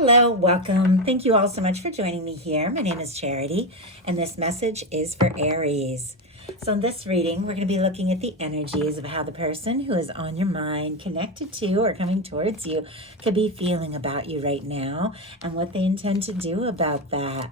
Hello, welcome. Thank you all so much for joining me here. My name is Charity, and this message is for Aries. So in this reading, we're going to be looking at the energies of how the person who is on your mind, connected to, or coming towards you could be feeling about you right now and what they intend to do about that.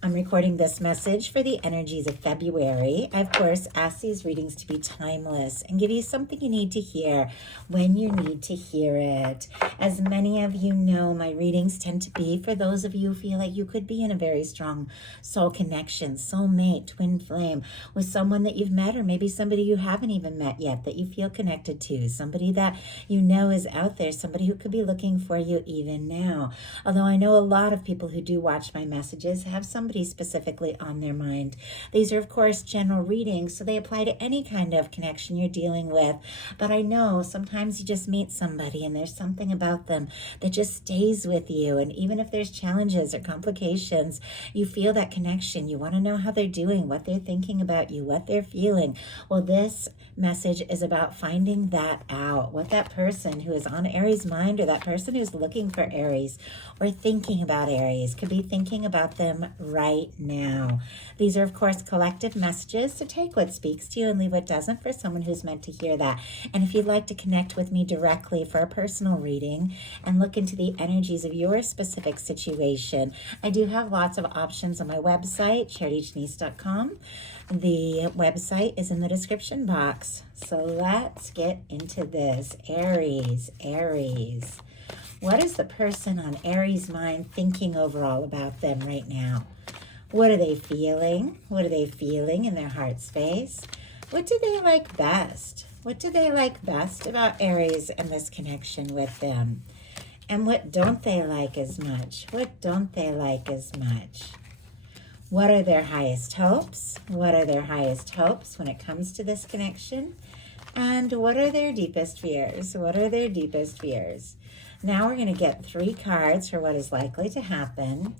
I'm recording this message for the energies of February. I, of course, ask these readings to be timeless and give you something you need to hear when you need to hear it. As many of you know, my readings tend to be for those of you who feel like you could be in a very strong soul connection, soulmate, twin flame, with someone that you've met, or maybe somebody you haven't even met yet that you feel connected to, somebody that you know is out there, somebody who could be looking for you even now. Although I know a lot of people who do watch my messages have somebody specifically on their mind. These are, of course, general readings, so they apply to any kind of connection you're dealing with. But I know sometimes you just meet somebody and there's something about them that just stays with you. And even if there's challenges or complications, you feel that connection. You want to know how they're doing, what they're thinking about you, what they're feeling. Well, this message is about finding that out, what that person who is on Aries' mind, or that person who's looking for Aries or thinking about Aries, could be thinking about them right now. These are, of course, collective messages, so take what speaks to you and leave what doesn't for someone who's meant to hear that. And if you'd like to connect with me directly for a personal reading and look into the energies of your specific situation, I do have lots of options on my website, charityjanice.com. The website is in the description box. So let's get into this. Aries. What is the person on Aries' mind thinking overall about them right now? What are they feeling? What are they feeling in their heart space? What do they like best? What do they like best about Aries and this connection with them? And what don't they like as much? What don't they like as much? What are their highest hopes? What are their highest hopes when it comes to this connection? And what are their deepest fears? What are their deepest fears? Now we're going to get 3 cards for what is likely to happen,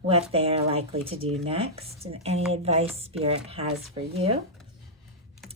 what they are likely to do next, and any advice Spirit has for you.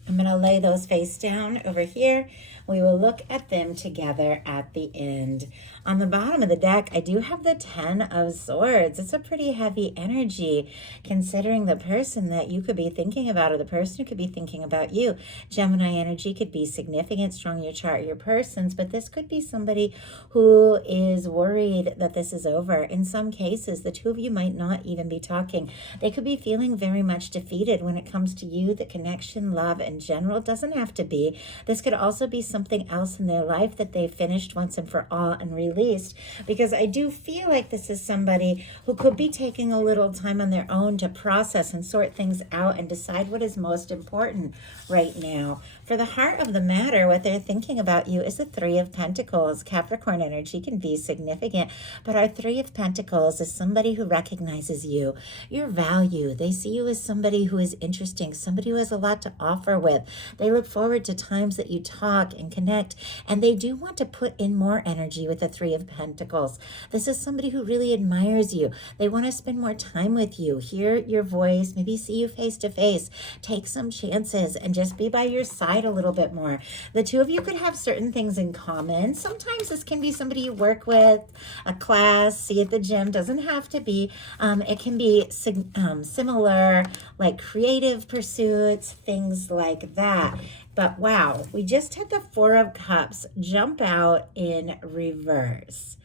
I'm going to lay those face down over here. We will look at them together at the end. On the bottom of the deck, I do have the 10 of Swords. It's a pretty heavy energy, considering the person that you could be thinking about, or the person who could be thinking about you. Gemini energy could be significant, strong in your chart, your persons, but this could be somebody who is worried that this is over. In some cases, the two of you might not even be talking. They could be feeling very much defeated when it comes to you. The connection, love in general doesn't have to be. This could also be something else in their life that they've finished once and for all and released, because I do feel like this is somebody who could be taking a little time on their own to process and sort things out and decide what is most important right now. For the heart of the matter, what they're thinking about you is the 3 of Pentacles. Capricorn energy can be significant, but our 3 of Pentacles is somebody who recognizes you, your value. They see you as somebody who is interesting, somebody who has a lot to offer with. They look forward to times that you talk and connect, and they do want to put in more energy with the 3 of Pentacles. This is somebody who really admires you. They want to spend more time with you, hear your voice, maybe see you face to face, take some chances, and just be by your side a little bit more. The two of you could have certain things in common. Sometimes this can be somebody you work with, a class, see at the gym. Doesn't have to be. It can be similar, like creative pursuits, things like that. But wow, we just had the 4 of Cups jump out in reverse.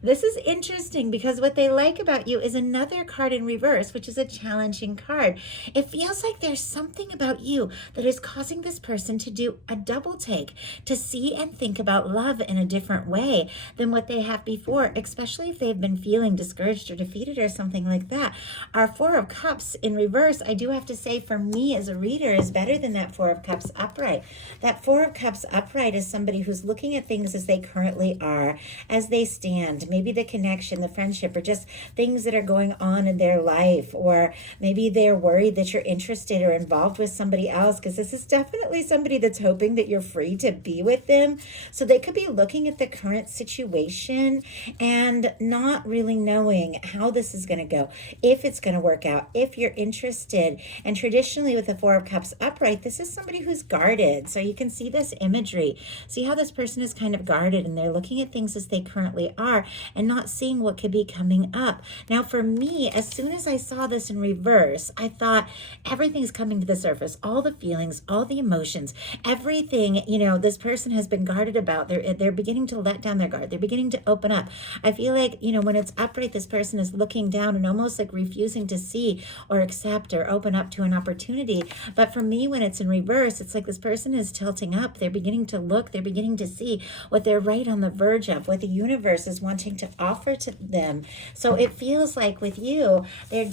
This is interesting because what they like about you is another card in reverse, which is a challenging card. It feels like there's something about you that is causing this person to do a double take, to see and think about love in a different way than what they have before, especially if they've been feeling discouraged or defeated or something like that. Our 4 of Cups in reverse, I do have to say, for me as a reader, is better than that 4 of Cups upright. That 4 of Cups upright is somebody who's looking at things as they currently are, as they stand. Maybe the connection, the friendship, or just things that are going on in their life, or maybe they're worried that you're interested or involved with somebody else, because this is definitely somebody that's hoping that you're free to be with them. So they could be looking at the current situation and not really knowing how this is going to go, if it's going to work out, if you're interested. And traditionally with the 4 of Cups upright, this is somebody who's guarded. So you can see this imagery. See how this person is kind of guarded, and they're looking at things as they currently are. and not seeing what could be coming up. Now, for me, as soon as I saw this in reverse, I thought everything's coming to the surface, all the feelings, all the emotions, everything, this person has been guarded about. They're beginning to let down their guard. They're beginning to open up. I feel like, when it's upright, this person is looking down and almost like refusing to see or accept or open up to an opportunity. But for me, when it's in reverse, it's like this person is tilting up. They're beginning to look. They're beginning to see what they're right on the verge of, what the universe is wanting to offer to them. So it feels like with you, they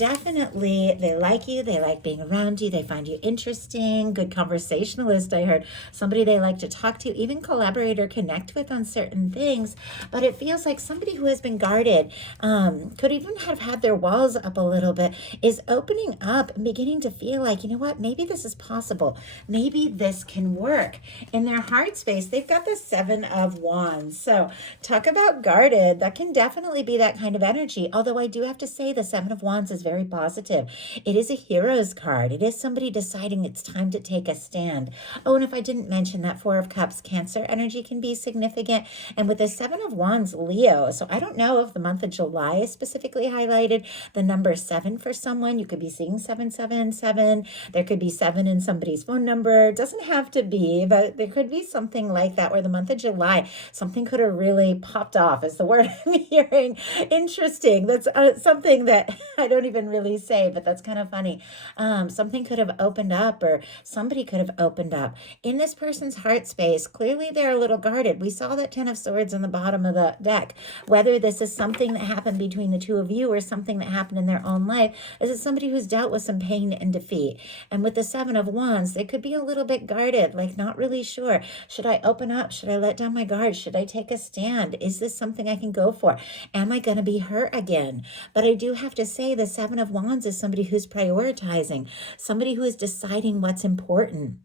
like you. They like being around you. They find you interesting, good conversationalist. I heard somebody they like to talk to, even collaborate or connect with on certain things. But it feels like somebody who has been guarded, could even have had their walls up a little bit, is opening up and beginning to feel like, maybe this is possible. Maybe this can work. In their heart space, they've got the 7 of Wands. So talk about guarded. That can definitely be that kind of energy. Although I do have to say the 7 of Wands is very positive. It is a hero's card. It is somebody deciding it's time to take a stand. Oh, and if I didn't mention that 4 of Cups, Cancer energy can be significant. And with the 7 of Wands, Leo. So I don't know if the month of July is specifically highlighted. The number 7 for someone. You could be seeing 777. There could be 7 in somebody's phone number. It doesn't have to be, but there could be something like that where the month of July, something could have really popped off is the word I'm hearing. Interesting. That's something that I don't even really say, but that's kind of funny. Something could have opened up, or somebody could have opened up. In this person's heart space, clearly they're a little guarded. We saw that 10 of Swords on the bottom of the deck. Whether this is something that happened between the two of you or something that happened in their own life, is it somebody who's dealt with some pain and defeat? And with the 7 of Wands, they could be a little bit guarded, like not really sure. Should I open up? Should I let down my guard? Should I take a stand? Is this something I can go for? Am I going to be hurt again? But I do have to say the 7 of Wands is somebody who's prioritizing, somebody who is deciding what's important,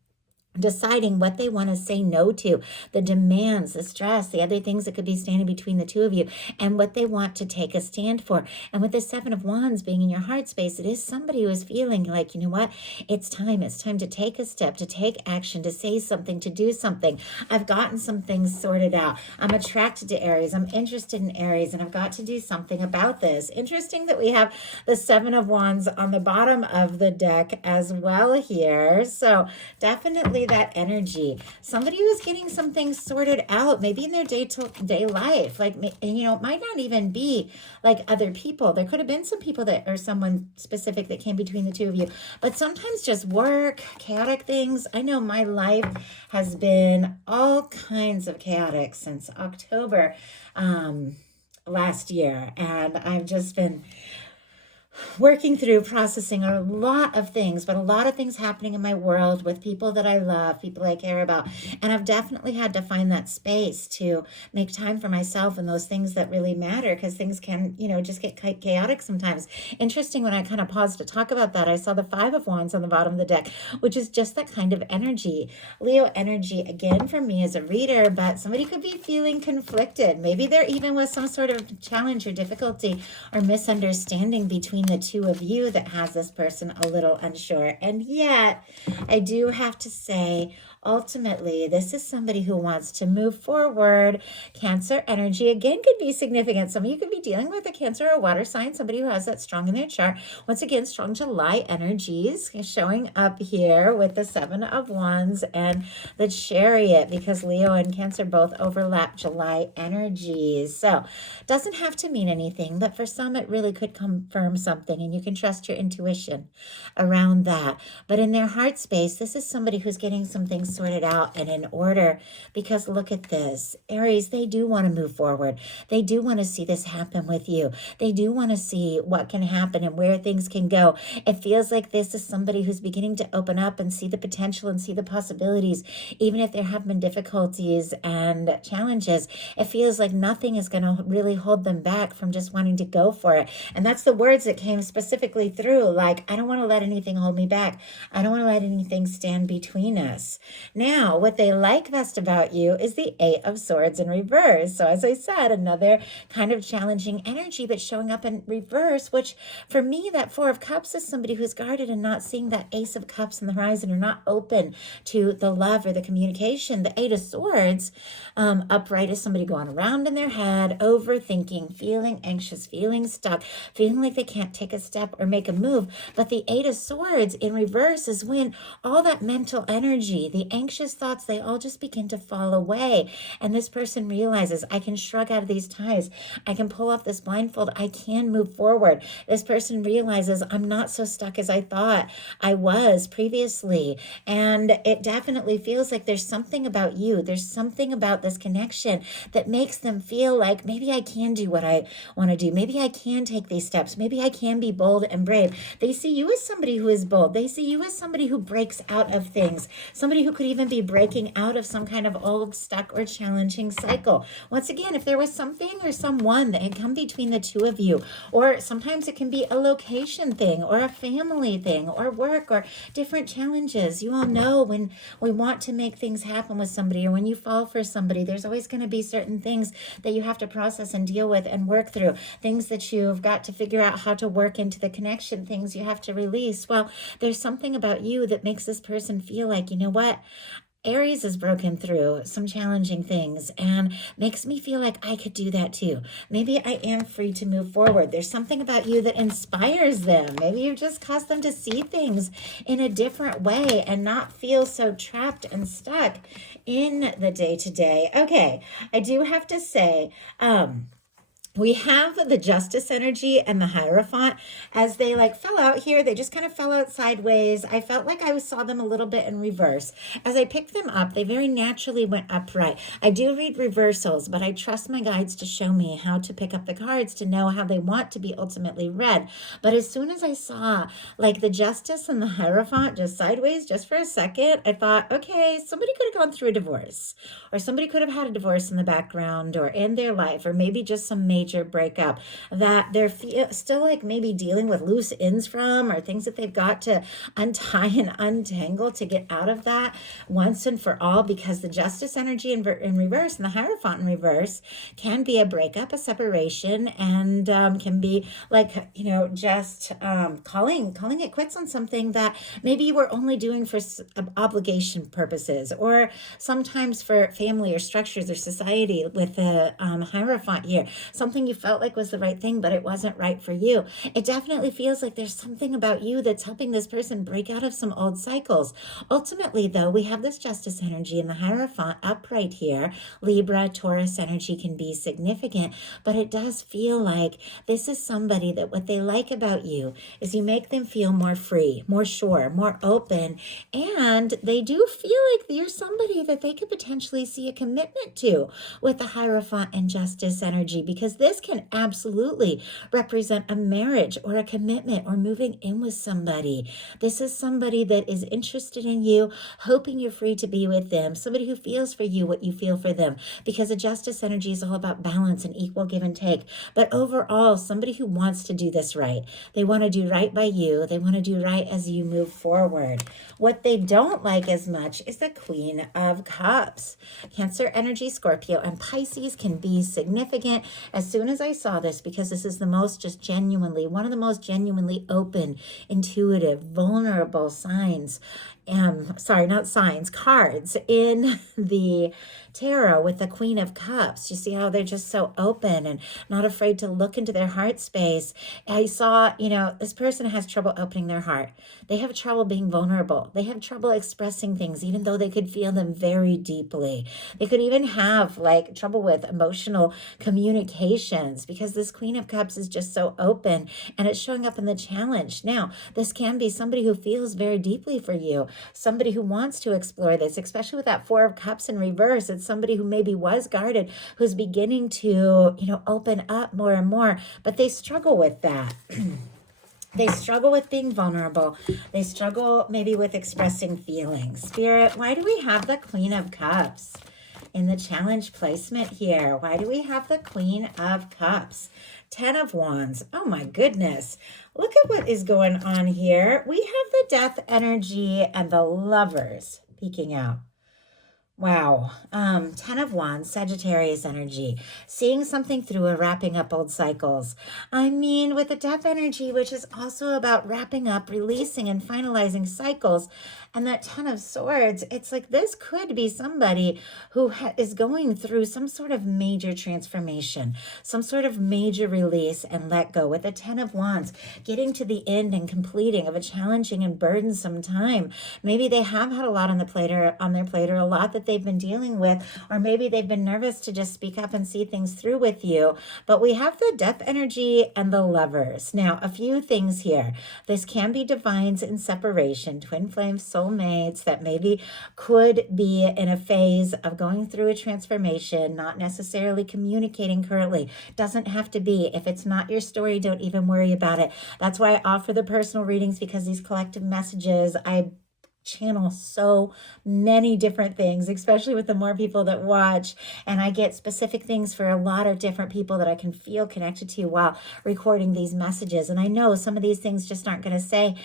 deciding what they want to say no to, the demands, the stress, the other things that could be standing between the two of you, and what they want to take a stand for. And with the 7 of Wands being in your heart space, it is somebody who is feeling like, what, it's time to take a step, to take action, to say something, to do something. I've gotten some things sorted out. I'm attracted to Aries. I'm interested in Aries, and I've got to do something about this. Interesting that we have the 7 of Wands on the bottom of the deck as well here. So definitely that energy. Somebody who's getting some things sorted out, maybe in their day-to-day life. Like, it might not even be like other people. There could have been some people that, or someone specific that came between the two of you. But sometimes just work, chaotic things. I know my life has been all kinds of chaotic since October last year. And I've just been working through processing a lot of things, but a lot of things happening in my world with people that I love, people I care about. And I've definitely had to find that space to make time for myself and those things that really matter, because things can, just get chaotic sometimes. Interesting, when I kind of paused to talk about that, I saw the 5 of Wands on the bottom of the deck, which is just that kind of energy. Leo energy, again, for me as a reader, but somebody could be feeling conflicted. Maybe they're even with some sort of challenge or difficulty or misunderstanding between the two of you that has this person a little unsure. And yet, I do have to say, ultimately, this is somebody who wants to move forward. Cancer energy, again, could be significant. Some of you could be dealing with a Cancer or water sign, somebody who has that strong in their chart. Once again, strong July energies showing up here with the 7 of Wands and the Chariot, because Leo and Cancer both overlap July energies. So, doesn't have to mean anything, but for some, it really could confirm something, and you can trust your intuition around that. But in their heart space, this is somebody who's getting some things sorted out and in order, because look at this. Aries, they do want to move forward. They do want to see this happen with you. They do want to see what can happen and where things can go. It feels like this is somebody who's beginning to open up and see the potential and see the possibilities, even if there have been difficulties and challenges. It feels like nothing is going to really hold them back from just wanting to go for it. And that's the words that came specifically through, like, I don't want to let anything hold me back. I don't want to let anything stand between us. Now, what they like best about you is the Eight of Swords in reverse. So as I said, another kind of challenging energy, but showing up in reverse, which for me, that Four of Cups is somebody who's guarded and not seeing that Ace of Cups in the horizon, or not open to the love or the communication. The Eight of Swords upright is somebody going around in their head, overthinking, feeling anxious, feeling stuck, feeling like they can't take a step or make a move. But the Eight of Swords in reverse is when all that mental energy, the anxious thoughts, they all just begin to fall away. And this person realizes, I can shrug out of these ties. I can pull off this blindfold. I can move forward. This person realizes, I'm not so stuck as I thought I was previously. And it definitely feels like there's something about you. There's something about this connection that makes them feel like, maybe I can do what I want to do. Maybe I can take these steps. Maybe I can be bold and brave. They see you as somebody who is bold. They see you as somebody who breaks out of things, somebody who could even be breaking out of some kind of old, stuck, or challenging cycle. Once again, if there was something or someone that had come between the two of you, or sometimes it can be a location thing or a family thing or work or different challenges. You all know when we want to make things happen with somebody, or when you fall for somebody, there's always going to be certain things that you have to process and deal with and work through, things that you've got to figure out how to work into the connection, things you have to release. Well, there's something about you that makes this person feel like, you know what? Aries has broken through some challenging things and makes me feel like I could do that too. Maybe I am free to move forward. There's something about you that inspires them. Maybe you just caused them to see things in a different way and not feel so trapped and stuck in the day-to-day. Okay, I do have to say, we have the Justice energy and the Hierophant. As they like fell out here, they just kind of fell out sideways. I felt like I saw them a little bit in reverse. As I picked them up, they very naturally went upright. I do read reversals, but I trust my guides to show me how to pick up the cards to know how they want to be ultimately read. But as soon as I saw like the Justice and the Hierophant just sideways, just for a second, I thought, okay, somebody could have gone through a divorce, or somebody could have had a divorce in the background or in their life, or maybe just some major breakup that they're still like maybe dealing with loose ends from, or things that they've got to untie and untangle to get out of that once and for all, because the Justice energy in reverse and the Hierophant in reverse can be a breakup, a separation, and can be like, you know, just calling it quits on something that maybe you were only doing for obligation purposes, or sometimes for family or structures or society with the Hierophant here. Something you felt like was the right thing, but it wasn't right for you. It definitely feels like there's something about you that's helping this person break out of some old cycles. Ultimately, though, we have this Justice energy and the Hierophant upright here. Libra, Taurus energy can be significant, but it does feel like this is somebody that what they like about you is you make them feel more free, more sure, more open, and they do feel like you're somebody that they could potentially see a commitment to with the Hierophant and Justice energy, because this can absolutely represent a marriage or a commitment or moving in with somebody. This is somebody that is interested in you, hoping you're free to be with them, somebody who feels for you what you feel for them, because the Justice energy is all about balance and equal give and take. But overall, somebody who wants to do this right. They want to do right by you. They want to do right as you move forward. What they don't like as much is the Queen of Cups. Cancer energy, Scorpio, and Pisces can be significant. As soon as I saw this, because this is the most just genuinely, one of the most genuinely open, intuitive, vulnerable signs, cards in the tarot with the Queen of Cups. You see how they're just so open and not afraid to look into their heart space. I saw, you know, this person has trouble opening their heart. They have trouble being vulnerable. They have trouble expressing things, even though they could feel them very deeply. They could even have like trouble with emotional communications, because this Queen of Cups is just so open, and it's showing up in the challenge. Now, this can be somebody who feels very deeply for you, somebody who wants to explore this, especially with that Four of Cups in reverse. It's somebody who maybe was guarded, who's beginning to, you know, open up more and more, but they struggle with that. They struggle with being vulnerable. They struggle maybe with expressing feelings. Spirit, why do we have the Queen of Cups in the challenge placement here? Why do we have the Queen of Cups? 10 of Wands. Oh my goodness. Look at what is going on here. We have the Death energy and the Lovers peeking out. Wow. 10 of Wands, Sagittarius energy, seeing something through or wrapping up old cycles. I mean, with the Death energy, which is also about wrapping up, releasing, and finalizing cycles, and that 10 of Swords, it's like this could be somebody who is going through some sort of major transformation, some sort of major release and let go. With the 10 of Wands, getting to the end and completing of a challenging and burdensome time. Maybe they have had a lot on the plate or on their plate, or a lot that they've been dealing with, or maybe they've been nervous to just speak up and see things through with you. But we have the Death energy and the Lovers. Now, a few things here. This can be divines in separation, twin flames, soulmates that maybe could be in a phase of going through a transformation, not necessarily communicating currently. Doesn't have to be. If it's not your story, don't even worry about it. That's why I offer the personal readings, because these collective messages, I channel so many different things, especially with the more people that watch, and I get specific things for a lot of different people that I can feel connected to while recording these messages. And I know some of these things just aren't going to say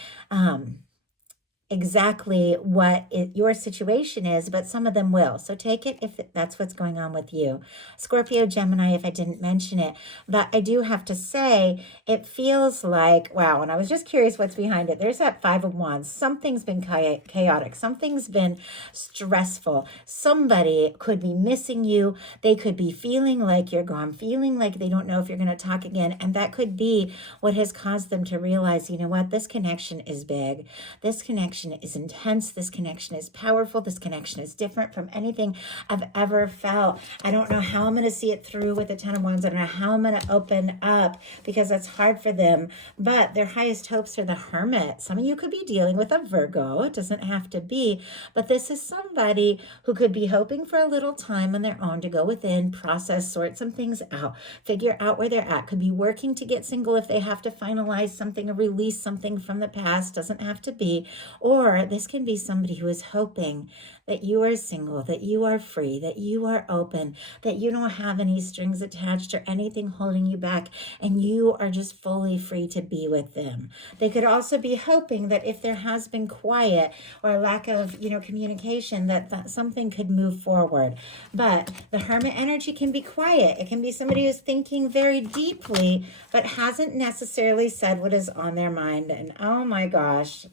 exactly what your situation is, but some of them will. So take it if that's what's going on with you. Scorpio, Gemini, if I didn't mention it. But I do have to say, it feels like, wow, and I was just curious what's behind it. There's that 5 of Wands. Something's been chaotic. Something's been stressful. Somebody could be missing you. They could be feeling like you're gone, feeling like they don't know if you're going to talk again. And that could be what has caused them to realize, you know what, this connection is big. This connection is intense. This connection is powerful. This connection is different from anything I've ever felt. I don't know how I'm going to see it through with the 10 of Wands. I don't know how I'm going to open up, because that's hard for them. But their highest hopes are the Hermit. Some of you could be dealing with a Virgo. It doesn't have to be. But this is somebody who could be hoping for a little time on their own to go within, process, sort some things out, figure out where they're at. Could be working to get single if they have to finalize something or release something from the past. Doesn't have to be. Or this can be somebody who is hoping that you are single, that you are free, that you are open, that you don't have any strings attached or anything holding you back, and you are just fully free to be with them. They could also be hoping that if there has been quiet or lack of, communication, that something could move forward. But the Hermit energy can be quiet. It can be somebody who's thinking very deeply, but hasn't necessarily said what is on their mind. And oh my gosh.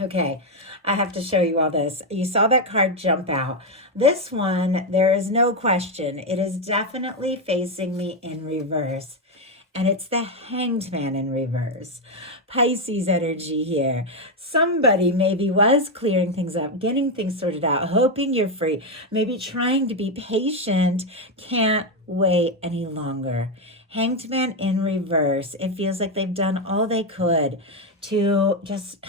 Okay, I have to show you all this. You saw that card jump out. This one, there is no question. It is definitely facing me in reverse. And it's the Hanged Man in reverse. Pisces energy here. Somebody maybe was clearing things up, getting things sorted out, hoping you're free, maybe trying to be patient, can't wait any longer. Hanged Man in reverse. It feels like they've done all they could to just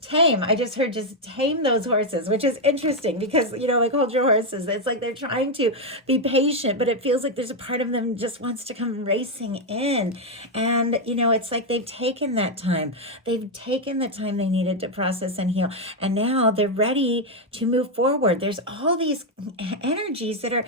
tame. I just heard just tame those horses, which is interesting because, like hold your horses. It's like they're trying to be patient, but it feels like there's a part of them just wants to come racing in. And, it's like they've taken that time. They've taken the time they needed to process and heal. And now they're ready to move forward. There's all these energies that are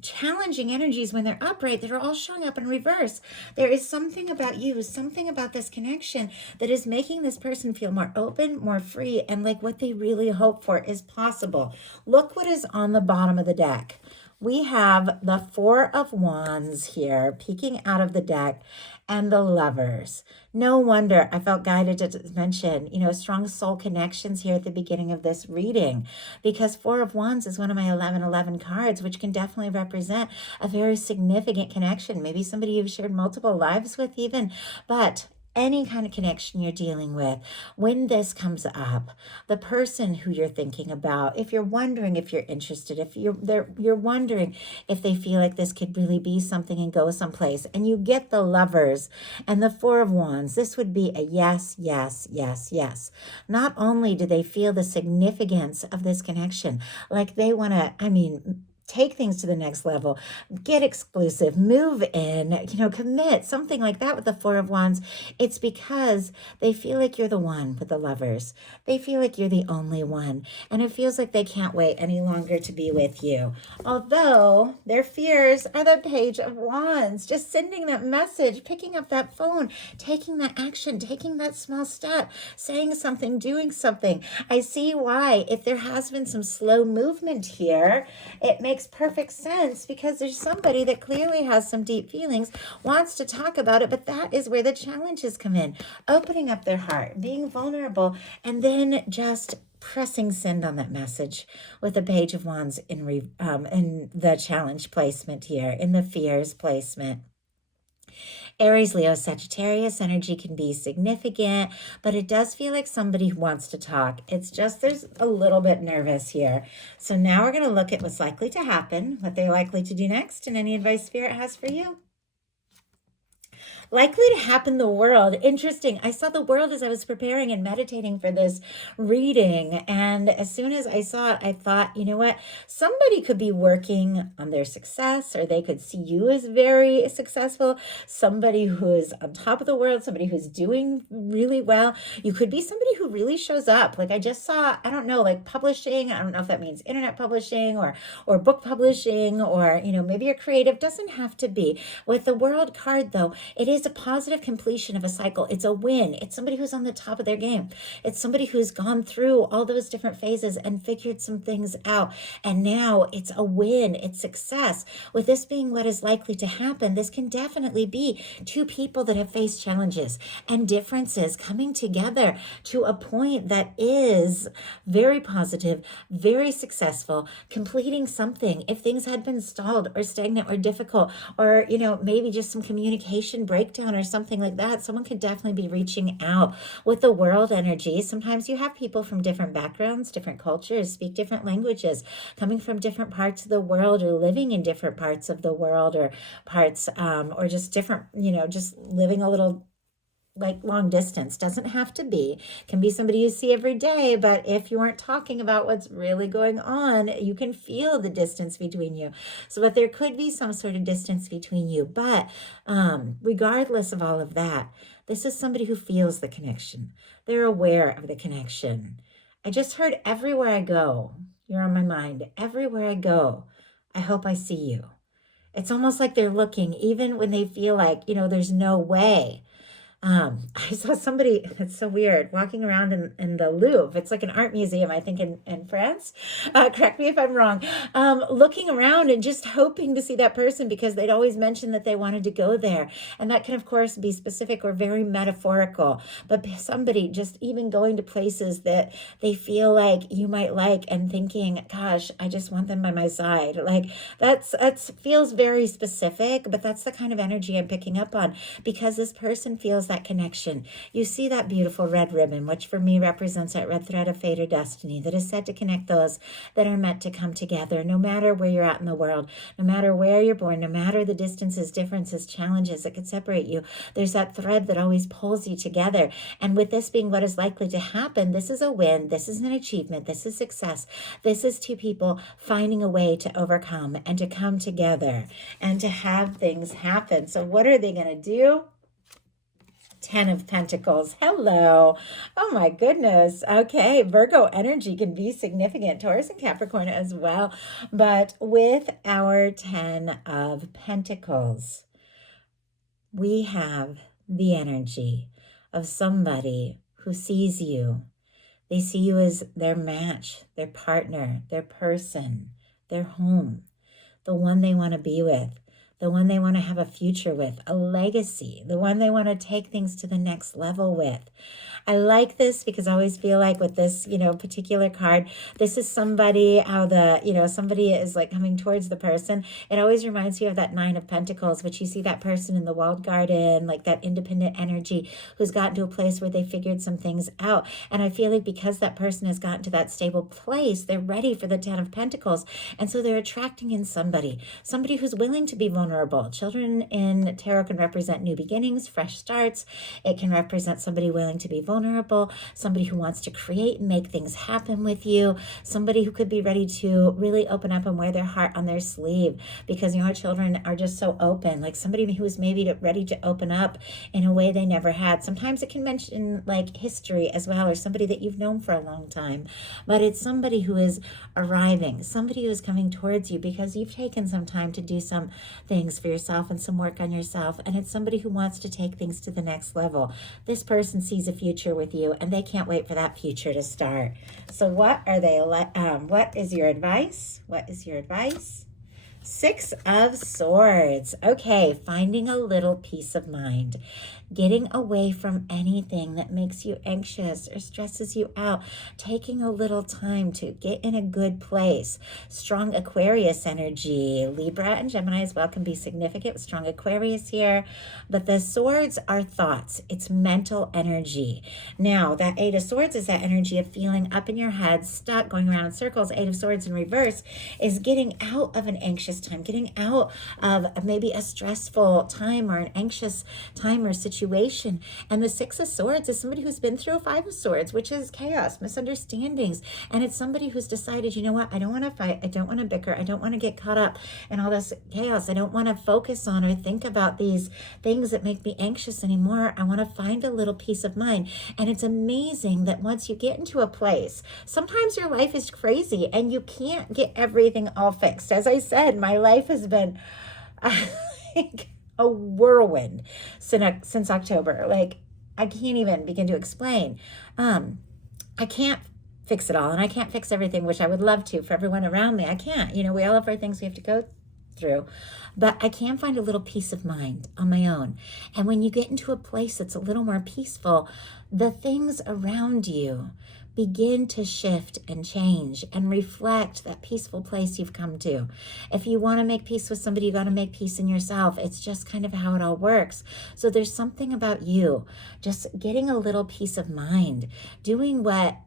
challenging energies when they're upright that are all showing up in reverse. There is something about you, something about this connection that is making this person feel more open, more free, and like what they really hope for is possible. Look what is on the bottom of the deck. We have the 4 of Wands here peeking out of the deck and the Lovers. No wonder I felt guided to mention, strong soul connections here at the beginning of this reading, because 4 of Wands is one of my 1111 cards, which can definitely represent a very significant connection. Maybe somebody you've shared multiple lives with even, but any kind of connection you're dealing with, when this comes up, the person who you're thinking about, if you're wondering if you're interested, if you're wondering if they feel like this could really be something and go someplace, and you get the Lovers and the 4 of Wands, this would be a yes, yes, yes, yes. Not only do they feel the significance of this connection, like they want to, take things to the next level, get exclusive, move in, commit, something like that with the Four of Wands. It's because they feel like you're the one with the Lovers. They feel like you're the only one. And it feels like they can't wait any longer to be with you. Although their fears are the Page of Wands, just sending that message, picking up that phone, taking that action, taking that small step, saying something, doing something. I see why, if there has been some slow movement here, it makes perfect sense, because there's somebody that clearly has some deep feelings, wants to talk about it, but that is where the challenges come in. Opening up their heart, being vulnerable, and then just pressing send on that message with the Page of Wands in the challenge placement here, in the fears placement. Aries, Leo, Sagittarius energy can be significant, but it does feel like somebody who wants to talk. It's just there's a little bit nervous here. So now we're going to look at what's likely to happen, what they're likely to do next, and any advice Spirit has for you. Likely to happen, the World. Interesting. I saw the World as I was preparing and meditating for this reading. And as soon as I saw it, I thought, you know what? Somebody could be working on their success, or they could see you as very successful. Somebody who is on top of the world, somebody who's doing really well. You could be somebody who really shows up. Like I just saw, I don't know, like publishing. I don't know if that means internet publishing or book publishing, or, maybe you're creative. Doesn't have to be. With the World card, though, it is a positive completion of a cycle. It's a win. It's somebody who's on the top of their game. It's somebody who's gone through all those different phases and figured some things out. And now it's a win. It's success. With this being what is likely to happen, this can definitely be two people that have faced challenges and differences coming together to a point that is very positive, very successful, completing something. If things had been stalled or stagnant or difficult, or, maybe just some communication breakdown or something like that, someone could definitely be reaching out. With the World energy, sometimes you have people from different backgrounds, different cultures, speak different languages, coming from different parts of the world, or living in different parts of the world, or parts, or just different, just living a little like long distance. Doesn't have to be, can be somebody you see every day, but if you aren't talking about what's really going on, you can feel the distance between you. But there could be some sort of distance between you, but regardless of all of that, this is somebody who feels the connection. They're aware of the connection. I just heard, everywhere I go, you're on my mind. Everywhere I go, I hope I see you. It's almost like they're looking, even when they feel like, there's no way. I saw somebody, it's so weird, walking around in the Louvre. It's like an art museum, I think, in France. Correct me if I'm wrong. Looking around and just hoping to see that person, because they'd always mentioned that they wanted to go there. And that can, of course, be specific or very metaphorical. But somebody just even going to places that they feel like you might like, and thinking, gosh, I just want them by my side. Like that's feels very specific, but that's the kind of energy I'm picking up on, because this person feels that connection. You see that beautiful red ribbon, which for me represents that red thread of fate or destiny that is set to connect those that are meant to come together, no matter where you're at in the world, no matter where you're born, no matter the distances, differences, challenges that could separate you. There's that thread that always pulls you together. And with this being what is likely to happen, this is a win. This is an achievement. This is success. This is two people finding a way to overcome and to come together and to have things happen. So what are they going to do? 10 of Pentacles. Hello. Oh my goodness. Okay. Virgo energy can be significant. Taurus and Capricorn as well. But with our 10 of Pentacles, we have the energy of somebody who sees you. They see you as their match, their partner, their person, their home, the one they want to be with, the one they want to have a future with, a legacy, the one they want to take things to the next level with. I like this because I always feel like with this, particular card, this is somebody, how somebody is like coming towards the person. It always reminds you of that 9 of Pentacles, which you see that person in the walled garden, like that independent energy who's gotten to a place where they figured some things out. And I feel like because that person has gotten to that stable place, they're ready for the 10 of Pentacles. And so they're attracting in somebody who's willing to be vulnerable. Children in tarot can represent new beginnings, fresh starts. It can represent somebody willing to be vulnerable, vulnerable, somebody who wants to create and make things happen with you, somebody who could be ready to really open up and wear their heart on their sleeve, because our children are just so open, like somebody who is maybe ready to open up in a way they never had. Sometimes it can mention like history as well, or somebody that you've known for a long time, but it's somebody who is arriving, somebody who is coming towards you because you've taken some time to do some things for yourself and some work on yourself, and it's somebody who wants to take things to the next level. This person sees a future with you and they can't wait for that future to start. So what are they what is your advice? What is your advice? Six of Swords. Okay, finding a little peace of mind. Getting away from anything that makes you anxious or stresses you out. Taking a little time to get in a good place. Strong Aquarius energy. Libra and Gemini as well can be significant with strong Aquarius here. But the swords are thoughts. It's mental energy. Now, that Eight of Swords is that energy of feeling up in your head, stuck, going around in circles. Eight of Swords in reverse is getting out of an anxious time, getting out of maybe a stressful time or an anxious time or situation. And the Six of Swords is somebody who's been through a Five of Swords, which is chaos, misunderstandings. And it's somebody who's decided, you know what, I don't want to fight, I don't want to bicker, I don't want to get caught up in all this chaos. I don't want to focus on or think about these things that make me anxious anymore. I want to find a little peace of mind. And it's amazing that once you get into a place, sometimes your life is crazy and you can't get everything all fixed. As I said, my life has been a whirlwind since October. Like, I can't even begin to explain. I can't fix it all, and I can't fix everything, which I would love to for everyone around me. I can't. We all have our things we have to go through, but I can find a little peace of mind on my own. And when you get into a place that's a little more peaceful, the things around you begin to shift and change and reflect that peaceful place you've come to. If you want to make peace with somebody, you got to make peace in yourself. It's just kind of how it all works. So there's something about you just getting a little peace of mind, doing what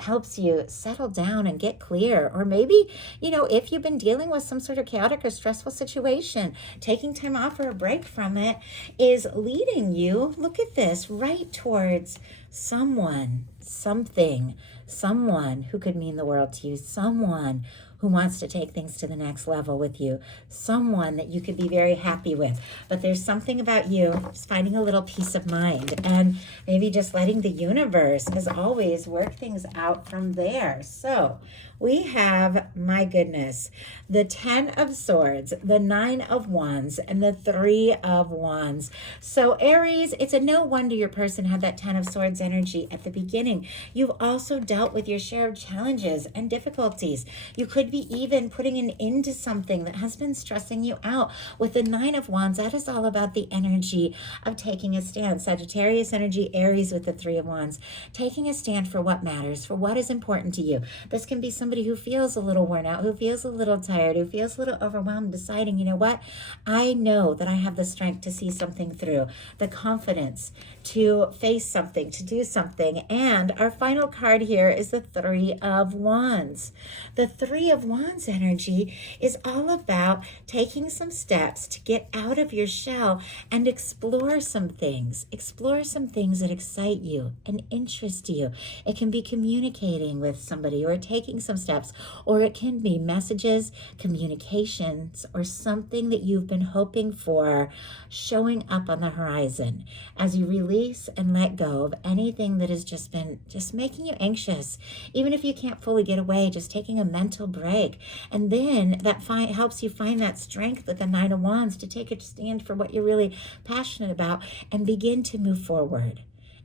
helps you settle down and get clear. Or maybe, if you've been dealing with some sort of chaotic or stressful situation, taking time off or a break from it is leading you, look at this, right towards someone, something, someone who could mean the world to you, someone who wants to take things to the next level with you, someone that you could be very happy with. But there's something about you just finding a little peace of mind and maybe just letting the universe, as always, work things out from there. So we have, my goodness, the 10 of Swords, the 9 of Wands, and the 3 of Wands. So Aries, it's a no wonder your person had that 10 of Swords energy at the beginning. You've also dealt with your share of challenges and difficulties. You could be even putting an end to something that has been stressing you out. With the 9 of Wands, that is all about the energy of taking a stand. Sagittarius energy, Aries with the 3 of Wands, taking a stand for what matters, for what is important to you. This can be somebody who feels a little worn out, who feels a little tired, who feels a little overwhelmed, deciding, you know what, I know that I have the strength to see something through, the confidence to face something, to do something. And our final card here is the 3 of Wands. The 3 of Wands energy is all about taking some steps to get out of your shell and explore some things that excite you and interest you. It can be communicating with somebody or taking some steps, or it can be messages, communications, or something that you've been hoping for showing up on the horizon as you release and let go of anything that has just been making you anxious. Even if you can't fully get away, just taking a mental break. And then that helps you find that strength with the 9 of Wands to take a stand for what you're really passionate about and begin to move forward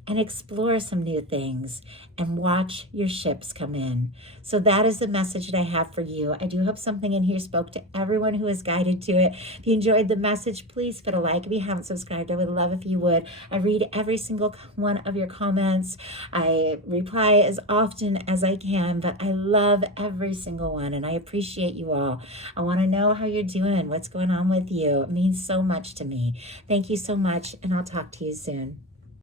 and explore some new things and watch your ships come in. So that is the message that I have for you. I do hope something in here spoke to everyone who is guided to it. If you enjoyed the message, please put a like. If you haven't subscribed, I would love if you would. I read every single one of your comments. I reply as often as I can, but I love every single one and I appreciate you all. I want to know how you're doing, what's going on with you. It means so much to me. Thank you so much, and I'll talk to you soon.